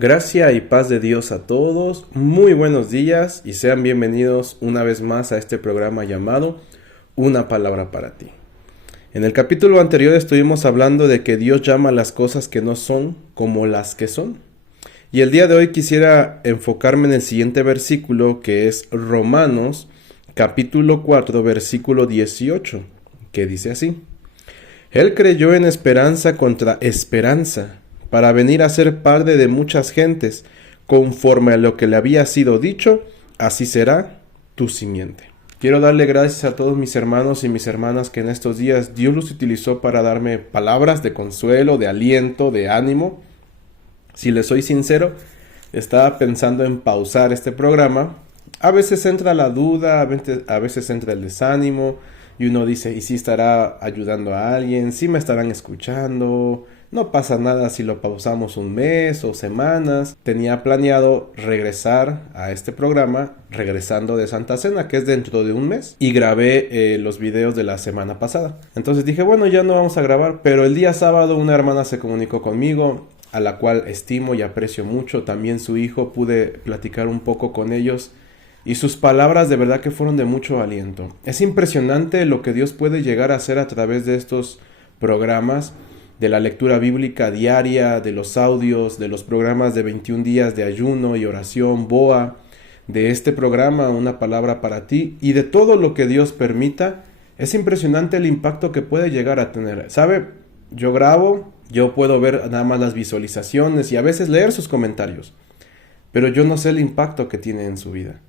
Gracia y paz de Dios a todos, muy buenos días y sean bienvenidos una vez más a este programa llamado Una Palabra para Ti. En el capítulo anterior estuvimos hablando de que Dios llama las cosas que no son como las que son. Y el día de hoy quisiera enfocarme en el siguiente versículo, que es Romanos capítulo 4 versículo 18, que dice así: Él creyó en esperanza contra esperanza, para venir a ser padre de muchas gentes, conforme a lo que le había sido dicho, así será tu simiente. Quiero darle gracias a todos mis hermanos y mis hermanas que en estos días Dios los utilizó para darme palabras de consuelo, de aliento, de ánimo. Si les soy sincero, estaba pensando en pausar este programa. A veces entra la duda, a veces entra el desánimo, y uno dice, ¿y si estará ayudando a alguien? ¿Si me estarán escuchando? No pasa nada si lo pausamos un mes o semanas. Tenía planeado regresar a este programa regresando de Santa Cena, que es dentro de un mes, y grabé los videos de la semana pasada. Entonces dije, bueno, ya no vamos a grabar, pero el día sábado una hermana se comunicó conmigo, a la cual estimo y aprecio mucho. También su hijo, pude platicar un poco con ellos, y sus palabras de verdad que fueron de mucho aliento. Es impresionante lo que Dios puede llegar a hacer a través de estos programas, de la lectura bíblica diaria, de los audios, de los programas de 21 días de ayuno y oración, BOA, de este programa, Una Palabra para Ti, y de todo lo que Dios permita. Es impresionante el impacto que puede llegar a tener. ¿Sabe? Yo grabo, yo puedo ver nada más las visualizaciones y a veces leer sus comentarios, pero yo no sé el impacto que tiene en su vida.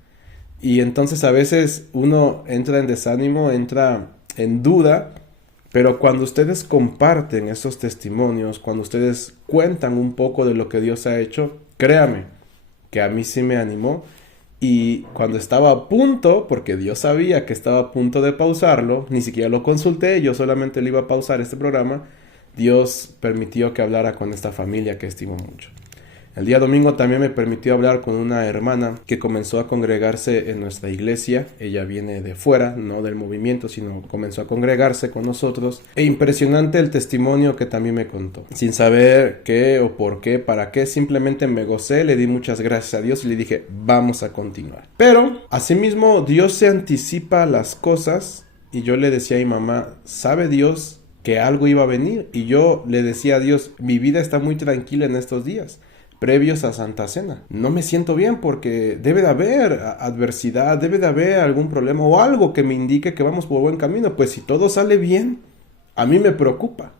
Y entonces a veces uno entra en desánimo, entra en duda, pero cuando ustedes comparten esos testimonios, cuando ustedes cuentan un poco de lo que Dios ha hecho, créame que a mí sí me animó. Y cuando estaba a punto, porque Dios sabía que estaba a punto de pausarlo, ni siquiera lo consulté, yo solamente le iba a pausar este programa, Dios permitió que hablara con esta familia que estimo mucho. El día domingo también me permitió hablar con una hermana que comenzó a congregarse en nuestra iglesia. Ella viene de fuera, no del movimiento, sino comenzó a congregarse con nosotros. E impresionante el testimonio que también me contó. Sin saber qué o por qué, para qué, simplemente me gocé, le di muchas gracias a Dios y le dije, vamos a continuar. Pero, asimismo, Dios se anticipa a las cosas, y yo le decía a mi mamá, ¿sabe Dios que algo iba a venir? Y yo le decía a Dios, mi vida está muy tranquila en estos días previos a Santa Cena. No me siento bien porque debe de haber adversidad, debe de haber algún problema o algo que me indique que vamos por buen camino. Pues si todo sale bien, a mí me preocupa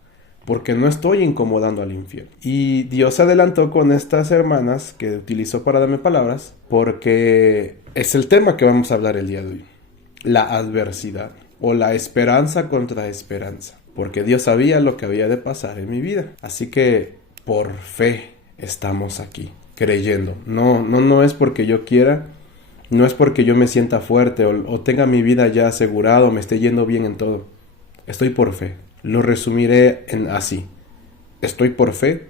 porque no estoy incomodando al infierno. Y Dios se adelantó con estas hermanas que utilizó para darme palabras, porque es el tema que vamos a hablar el día de hoy. La adversidad o la esperanza contra esperanza. Porque Dios sabía lo que había de pasar en mi vida. Así que por fe estamos aquí, creyendo. No es porque yo quiera, no es porque yo me sienta fuerte o tenga mi vida ya asegurada o me esté yendo bien en todo. Estoy por fe. Lo resumiré en así. Estoy por fe,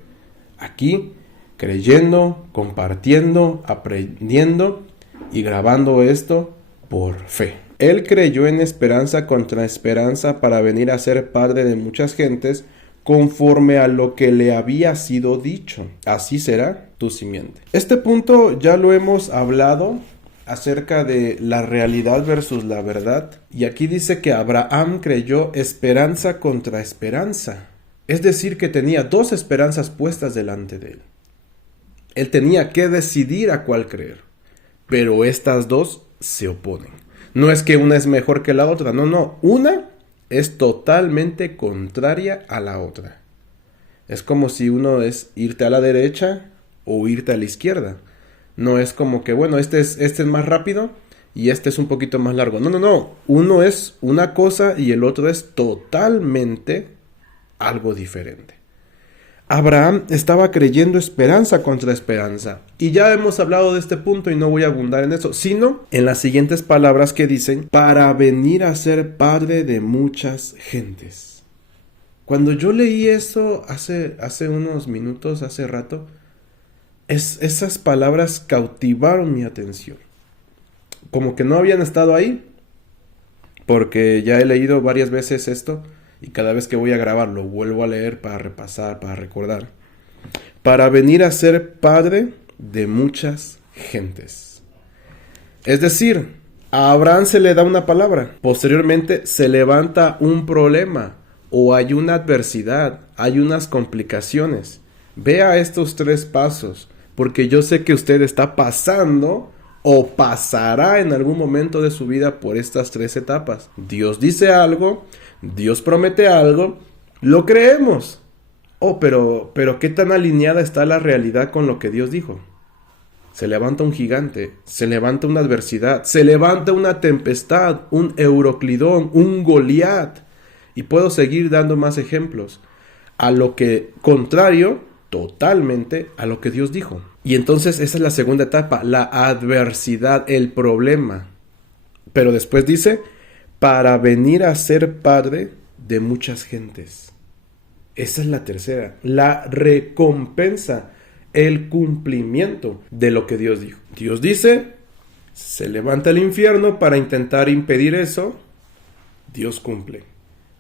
aquí, creyendo, compartiendo, aprendiendo y grabando esto por fe. Él creyó en esperanza contra esperanza para venir a ser padre de muchas gentes, conforme a lo que le había sido dicho. Así será tu simiente. Este punto ya lo hemos hablado acerca de la realidad versus la verdad. Y aquí dice que Abraham creyó esperanza contra esperanza. Es decir, que tenía dos esperanzas puestas delante de él. Él tenía que decidir a cuál creer. Pero estas dos se oponen. No es que una es mejor que la otra. No. Una es totalmente contraria a la otra. Es como si uno es irte a la derecha o irte a la izquierda. No es como que, bueno, este es más rápido y este es un poquito más largo. No. Uno es una cosa y el otro es totalmente algo diferente. Abraham estaba creyendo esperanza contra esperanza. Y ya hemos hablado de este punto y no voy a abundar en eso, sino en las siguientes palabras que dicen, para venir a ser padre de muchas gentes. Cuando yo leí eso hace unos minutos, hace rato, esas palabras cautivaron mi atención. Como que no habían estado ahí, porque ya he leído varias veces esto, y cada vez que voy a grabar lo vuelvo a leer para repasar, para recordar. para venir a ser padre de muchas gentes. Es decir, a Abraham se le da una palabra, posteriormente se levanta un problema o hay una adversidad, hay unas complicaciones. Vea estos 3 pasos, porque yo sé que usted está pasando o pasará en algún momento de su vida por estas 3 etapas. Dios dice algo, Dios promete algo, lo creemos. Pero ¿qué tan alineada está la realidad con lo que Dios dijo? Se levanta un gigante, se levanta una adversidad, se levanta una tempestad, un Euroclidón, un Goliat. Y puedo seguir dando más ejemplos. A lo que, contrario, totalmente a lo que Dios dijo. Y entonces esa es la segunda etapa, la adversidad, el problema. Pero después dice, para venir a ser padre de muchas gentes. Esa es la tercera, la recompensa, el cumplimiento de lo que Dios dijo. Dios dice, se levanta el infierno para intentar impedir eso. Dios cumple,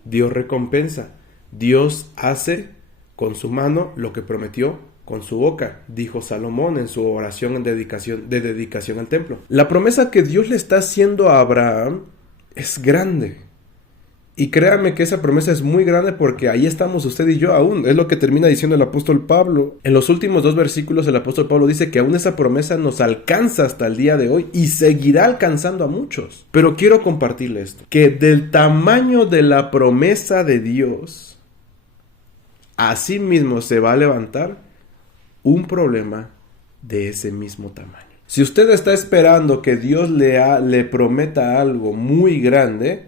Dios recompensa, Dios hace con su mano lo que prometió con su boca, dijo Salomón en su oración de dedicación al templo. La promesa que Dios le está haciendo a Abraham es grande. Y créame que esa promesa es muy grande porque ahí estamos usted y yo aún. Es lo que termina diciendo el apóstol Pablo. En los últimos 2 versículos el apóstol Pablo dice que aún esa promesa nos alcanza hasta el día de hoy y seguirá alcanzando a muchos. Pero quiero compartirle esto, que del tamaño de la promesa de Dios, así mismo se va a levantar un problema de ese mismo tamaño. Si usted está esperando que Dios le prometa algo muy grande,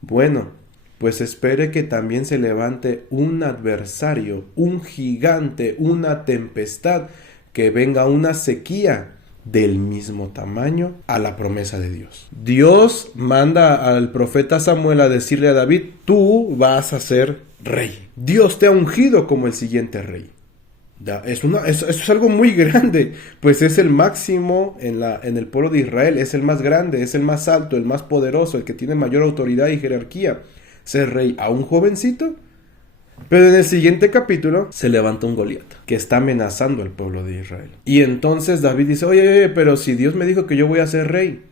bueno, pues espere que también se levante un adversario, un gigante, una tempestad, que venga una sequía del mismo tamaño a la promesa de Dios. Dios manda al profeta Samuel a decirle a David, tú vas a ser rey. Dios te ha ungido como el siguiente rey. Eso es algo muy grande, pues es el máximo en el pueblo de Israel, es el más grande, es el más alto, el más poderoso, el que tiene mayor autoridad y jerarquía, ser rey a un jovencito. Pero en el siguiente capítulo se levanta un Goliat que está amenazando al pueblo de Israel. Y entonces David dice, oye, pero si Dios me dijo que yo voy a ser rey,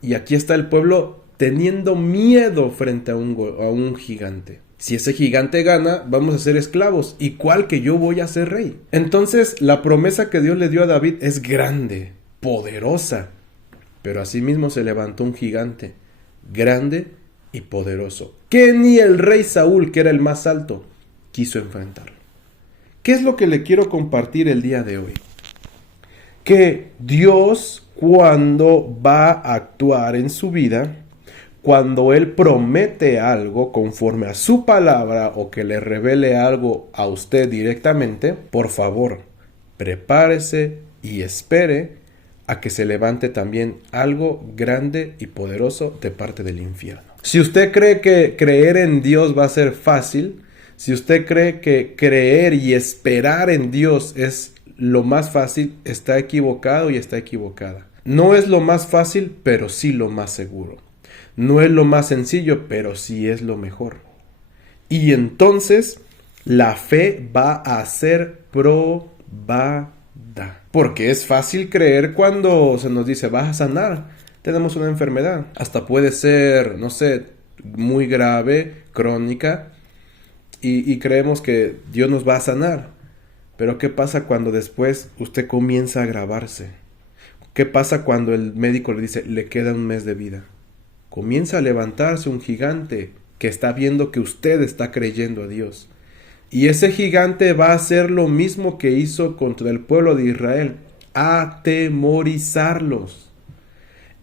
y aquí está el pueblo teniendo miedo frente a un gigante. Si ese gigante gana, vamos a ser esclavos. ¿Y cuál que yo voy a ser rey? Entonces, la promesa que Dios le dio a David es grande, poderosa. Pero asimismo se levantó un gigante, grande y poderoso, que ni el rey Saúl, que era el más alto, quiso enfrentarlo. ¿Qué es lo que le quiero compartir el día de hoy? Que Dios, cuando va a actuar en su vida, cuando Él promete algo conforme a su palabra o que le revele algo a usted directamente, por favor, prepárese y espere a que se levante también algo grande y poderoso de parte del infierno. Si usted cree que creer en Dios va a ser fácil, si usted cree que creer y esperar en Dios es lo más fácil, está equivocado y está equivocada. No es lo más fácil, pero sí lo más seguro. No es lo más sencillo, pero sí es lo mejor. Y entonces la fe va a ser probada. Porque es fácil creer cuando se nos dice, vas a sanar. Tenemos una enfermedad. Hasta puede ser, no sé, muy grave, crónica. Y creemos que Dios nos va a sanar. Pero ¿qué pasa cuando después usted comienza a agravarse? ¿Qué pasa cuando el médico le dice, le queda un mes de vida? Comienza a levantarse un gigante que está viendo que usted está creyendo a Dios. Y ese gigante va a hacer lo mismo que hizo contra el pueblo de Israel, atemorizarlos.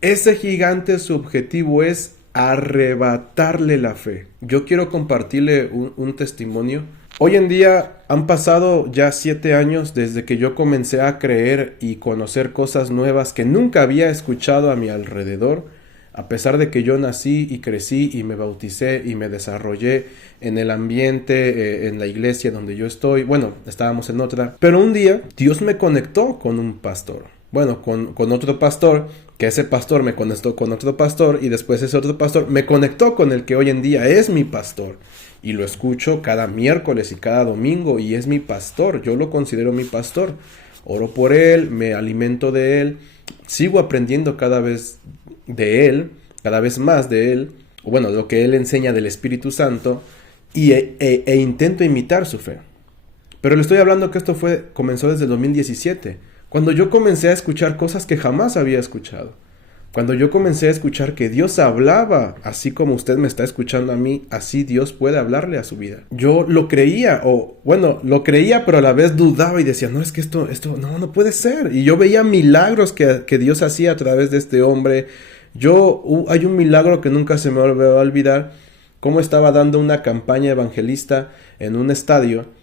Ese gigante, su objetivo es arrebatarle la fe. Yo quiero compartirle un testimonio. Hoy en día han pasado ya 7 años desde que yo comencé a creer y conocer cosas nuevas que nunca había escuchado a mi alrededor. A pesar de que yo nací y crecí y me bauticé y me desarrollé en el ambiente, en la iglesia donde yo estoy, bueno, estábamos en otra, pero un día Dios me conectó con un pastor, bueno, con otro pastor que ese pastor me conectó con otro pastor y después ese otro pastor me conectó con el que hoy en día es mi pastor. Y lo escucho cada miércoles y cada domingo y es mi pastor, yo lo considero mi pastor. Oro por él, me alimento de él, sigo aprendiendo cada vez de él, cada vez más de él, o bueno, lo que él enseña del Espíritu Santo e intento imitar su fe. Pero le estoy hablando que esto comenzó desde el 2017, cuando yo comencé a escuchar cosas que jamás había escuchado. Cuando yo comencé a escuchar que Dios hablaba, así como usted me está escuchando a mí, así Dios puede hablarle a su vida. Yo lo creía, lo creía, pero a la vez dudaba y decía, no, es que esto no puede ser. Y yo veía milagros que Dios hacía a través de este hombre. Hay un milagro que nunca se me va a olvidar, cómo estaba dando una campaña evangelista en un estadio.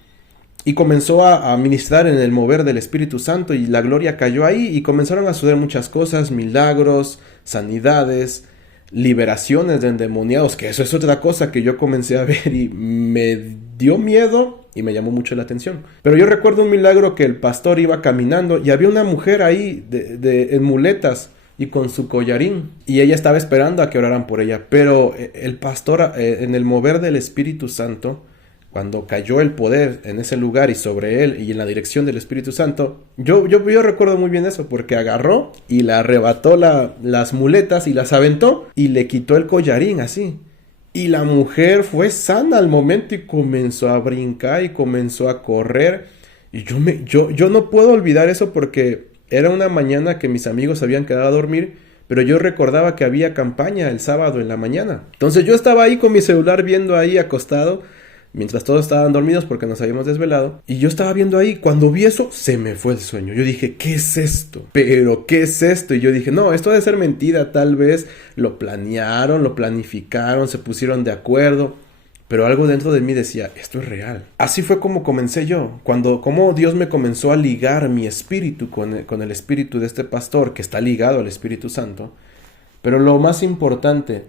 Y comenzó a ministrar en el mover del Espíritu Santo y la gloria cayó ahí y comenzaron a suceder muchas cosas, milagros, sanidades, liberaciones de endemoniados, que eso es otra cosa que yo comencé a ver y me dio miedo y me llamó mucho la atención. Pero yo recuerdo un milagro que el pastor iba caminando y había una mujer ahí en muletas y con su collarín y ella estaba esperando a que oraran por ella, pero el pastor en el mover del Espíritu Santo, cuando cayó el poder en ese lugar y sobre él y en la dirección del Espíritu Santo, yo recuerdo muy bien eso, porque agarró y le arrebató las muletas y las aventó y le quitó el collarín así. Y la mujer fue sana al momento y comenzó a brincar y comenzó a correr. Y yo no puedo olvidar eso porque era una mañana que mis amigos habían quedado a dormir, pero yo recordaba que había campaña el sábado en la mañana. Entonces yo estaba ahí con mi celular viendo ahí acostado, mientras todos estaban dormidos porque nos habíamos desvelado. Y yo estaba viendo ahí. Cuando vi eso, se me fue el sueño. Yo dije, ¿qué es esto? ¿Pero qué es esto? Y yo dije, no, esto debe ser mentira. Tal vez lo planearon, lo planificaron, se pusieron de acuerdo. Pero algo dentro de mí decía, esto es real. Así fue como comencé yo. Como Dios me comenzó a ligar mi espíritu con el espíritu de este pastor, que está ligado al Espíritu Santo. Pero lo más importante,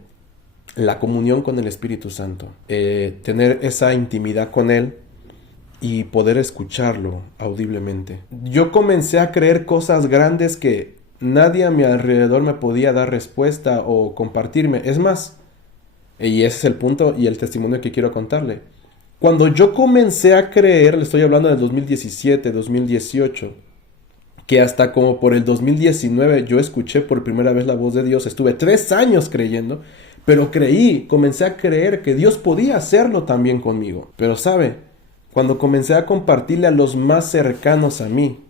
la comunión con el Espíritu Santo, tener esa intimidad con Él y poder escucharlo audiblemente. Yo comencé a creer cosas grandes que nadie a mi alrededor me podía dar respuesta o compartirme. Es más, y ese es el punto y el testimonio que quiero contarle. Cuando yo comencé a creer, le estoy hablando del 2017, 2018, que hasta como por el 2019 yo escuché por primera vez la voz de Dios. Estuve 3 años creyendo, pero comencé a creer que Dios podía hacerlo también conmigo. Pero sabe, cuando comencé a compartirle a los más cercanos a mí,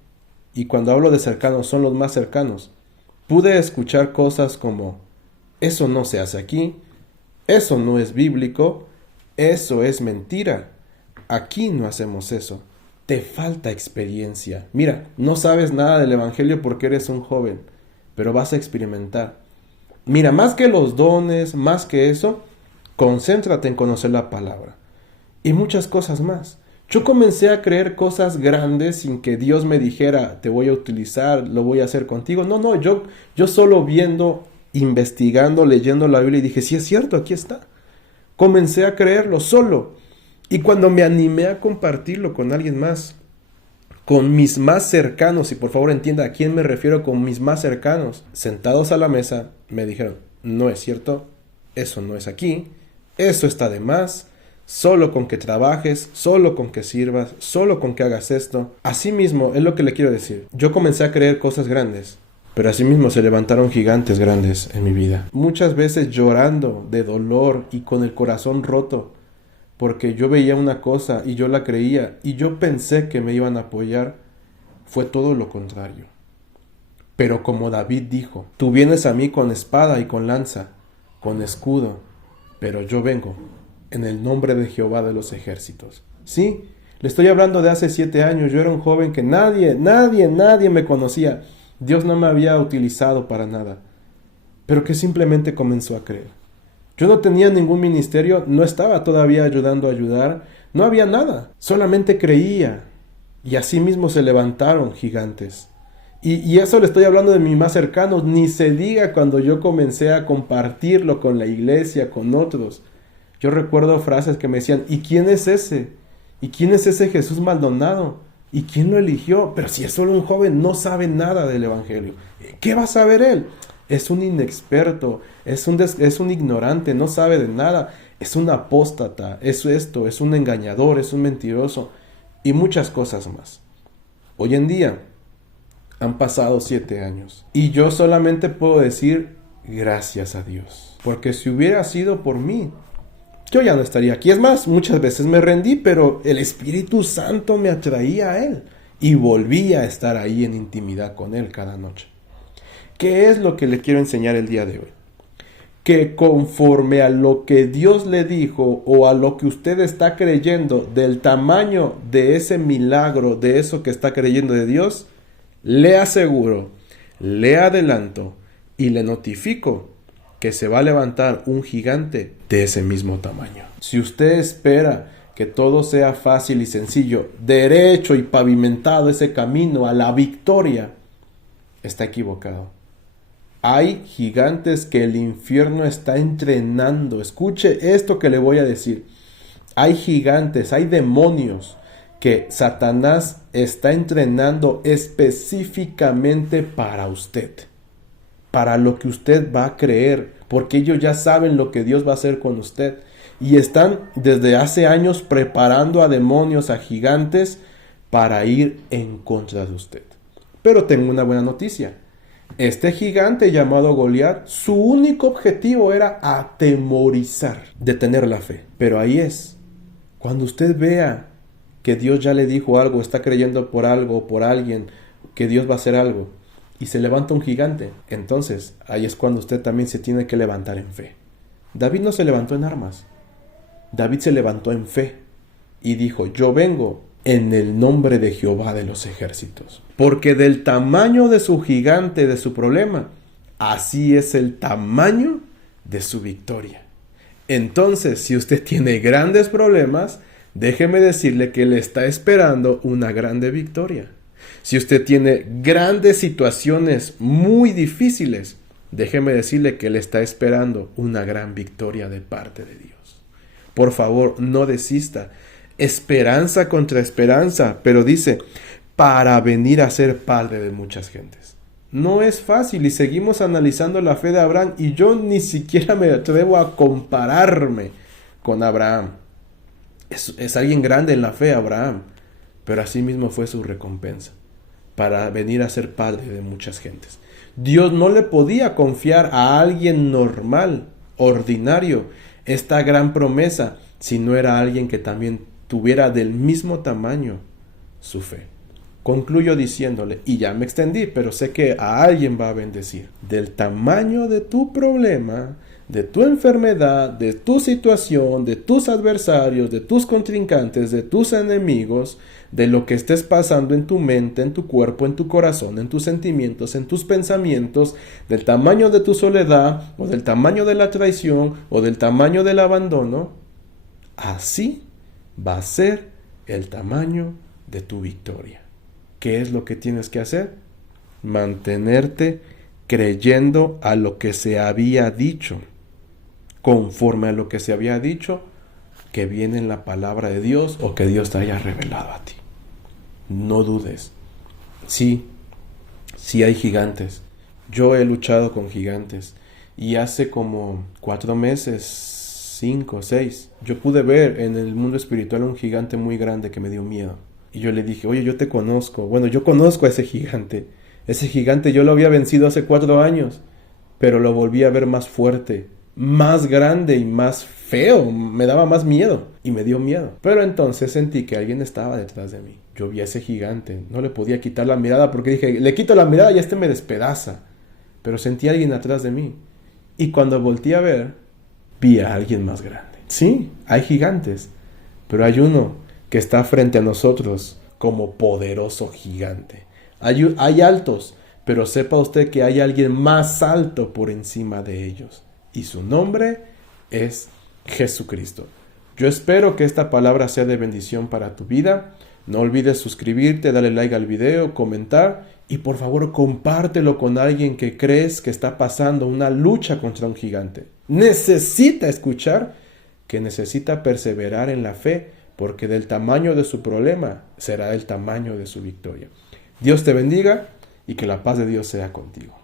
y cuando hablo de cercanos son los más cercanos, pude escuchar cosas como, eso no se hace aquí, eso no es bíblico, eso es mentira, aquí no hacemos eso, te falta experiencia. Mira, no sabes nada del evangelio porque eres un joven, pero vas a experimentar. Mira, más que los dones, más que eso, concéntrate en conocer la palabra. Y muchas cosas más. Yo comencé a creer cosas grandes sin que Dios me dijera, te voy a utilizar, lo voy a hacer contigo. No, yo solo viendo, investigando, leyendo la Biblia y dije, sí es cierto, aquí está. Comencé a creerlo solo. Y cuando me animé a compartirlo con alguien más, con mis más cercanos, y por favor entienda a quién me refiero con mis más cercanos, sentados a la mesa, me dijeron, no es cierto, eso no es aquí, eso está de más, solo con que trabajes, solo con que sirvas, solo con que hagas esto. Así mismo es lo que le quiero decir. Yo comencé a creer cosas grandes, pero así mismo se levantaron gigantes grandes en mi vida. Muchas veces llorando de dolor y con el corazón roto, porque yo veía una cosa y yo la creía y yo pensé que me iban a apoyar. Fue todo lo contrario. Pero como David dijo, tú vienes a mí con espada y con lanza, con escudo, pero yo vengo en el nombre de Jehová de los ejércitos. Sí, le estoy hablando de hace 7 años. Yo era un joven que nadie me conocía. Dios no me había utilizado para nada, pero que simplemente comenzó a creer. Yo no tenía ningún ministerio, no estaba todavía ayudando a ayudar, no había nada, solamente creía. Y así mismo se levantaron gigantes. Y eso le estoy hablando de mis más cercanos, ni se diga cuando yo comencé a compartirlo con la iglesia, con otros. Yo recuerdo frases que me decían, ¿y quién es ese? ¿Y quién es ese Jesús Maldonado? ¿Y quién lo eligió? Pero si es solo un joven, no sabe nada del evangelio. ¿Qué va a saber él? es un inexperto, es un ignorante, no sabe de nada, es un apóstata, es esto, es un engañador, es un mentiroso y muchas cosas más. Hoy en día han pasado 7 años y yo solamente puedo decir gracias a Dios, porque si hubiera sido por mí, yo ya no estaría aquí. Es más, muchas veces me rendí, pero el Espíritu Santo me atraía a Él y volví a estar ahí en intimidad con Él cada noche. ¿Qué es lo que le quiero enseñar el día de hoy? Que conforme a lo que Dios le dijo o a lo que usted está creyendo, del tamaño de ese milagro, de eso que está creyendo de Dios, le aseguro, le adelanto y le notifico que se va a levantar un gigante de ese mismo tamaño. Si usted espera que todo sea fácil y sencillo, derecho y pavimentado ese camino a la victoria, está equivocado. Hay gigantes que el infierno está entrenando. Escuche esto que le voy a decir. Hay gigantes, hay demonios que Satanás está entrenando específicamente para usted, para lo que usted va a creer, porque ellos ya saben lo que Dios va a hacer con usted y están desde hace años preparando a demonios, a gigantes para ir en contra de usted. Pero tengo una buena noticia. Este gigante llamado Goliat, su único objetivo era atemorizar, detener la fe. Pero ahí es, cuando usted vea que Dios ya le dijo algo, está creyendo por algo, por alguien, que Dios va a hacer algo, y se levanta un gigante, entonces ahí es cuando usted también se tiene que levantar en fe. David no se levantó en armas, David se levantó en fe y dijo, yo vengo en el nombre de Jehová de los ejércitos. Porque del tamaño de su gigante, de su problema, así es el tamaño de su victoria. Entonces, si usted tiene grandes problemas, déjeme decirle que le está esperando una grande victoria. Si usted tiene grandes situaciones muy difíciles, déjeme decirle que le está esperando una gran victoria de parte de Dios. Por favor, no desista. Esperanza contra esperanza, pero dice, para venir a ser padre de muchas gentes. No es fácil y seguimos analizando la fe de Abraham y yo ni siquiera me atrevo a compararme con Abraham. Es alguien grande en la fe, Abraham, pero así mismo fue su recompensa, para venir a ser padre de muchas gentes. Dios no le podía confiar a alguien normal, ordinario, esta gran promesa, si no era alguien que también tuviera del mismo tamaño su fe. Concluyo diciéndole, y ya me extendí, pero sé que a alguien va a bendecir. Del tamaño de tu problema, de tu enfermedad, de tu situación, de tus adversarios, de tus contrincantes, de tus enemigos, de lo que estés pasando en tu mente, en tu cuerpo, en tu corazón, en tus sentimientos, en tus pensamientos, del tamaño de tu soledad, o del tamaño de la traición, o del tamaño del abandono, así va a ser el tamaño de tu victoria. ¿Qué es lo que tienes que hacer? Mantenerte creyendo a lo que se había dicho, conforme a lo que se había dicho, que viene en la palabra de Dios o que Dios te haya revelado a ti. No dudes. Sí hay gigantes. Yo he luchado con gigantes y hace como 4 meses, 5, 6, yo pude ver en el mundo espiritual un gigante muy grande que me dio miedo. Y yo le dije, oye, yo te conozco. Bueno, yo conozco a ese gigante. Ese gigante yo lo había vencido hace 4 años, pero lo volví a ver más fuerte, más grande y más feo. Me daba más miedo y me dio miedo. Pero entonces sentí que alguien estaba detrás de mí. Yo vi a ese gigante. No le podía quitar la mirada porque dije, le quito la mirada y este me despedaza. Pero sentí a alguien atrás de mí. Y cuando volteé a ver, vi a alguien más grande. Sí, hay gigantes, pero hay uno que está frente a nosotros como poderoso gigante. Hay altos, pero sepa usted que hay alguien más alto por encima de ellos. Y su nombre es Jesucristo. Yo espero que esta palabra sea de bendición para tu vida. No olvides suscribirte, darle like al video, comentar y por favor compártelo con alguien que crees que está pasando una lucha contra un gigante. Necesita escuchar que necesita perseverar en la fe, porque del tamaño de su problema será el tamaño de su victoria. Dios te bendiga y que la paz de Dios sea contigo.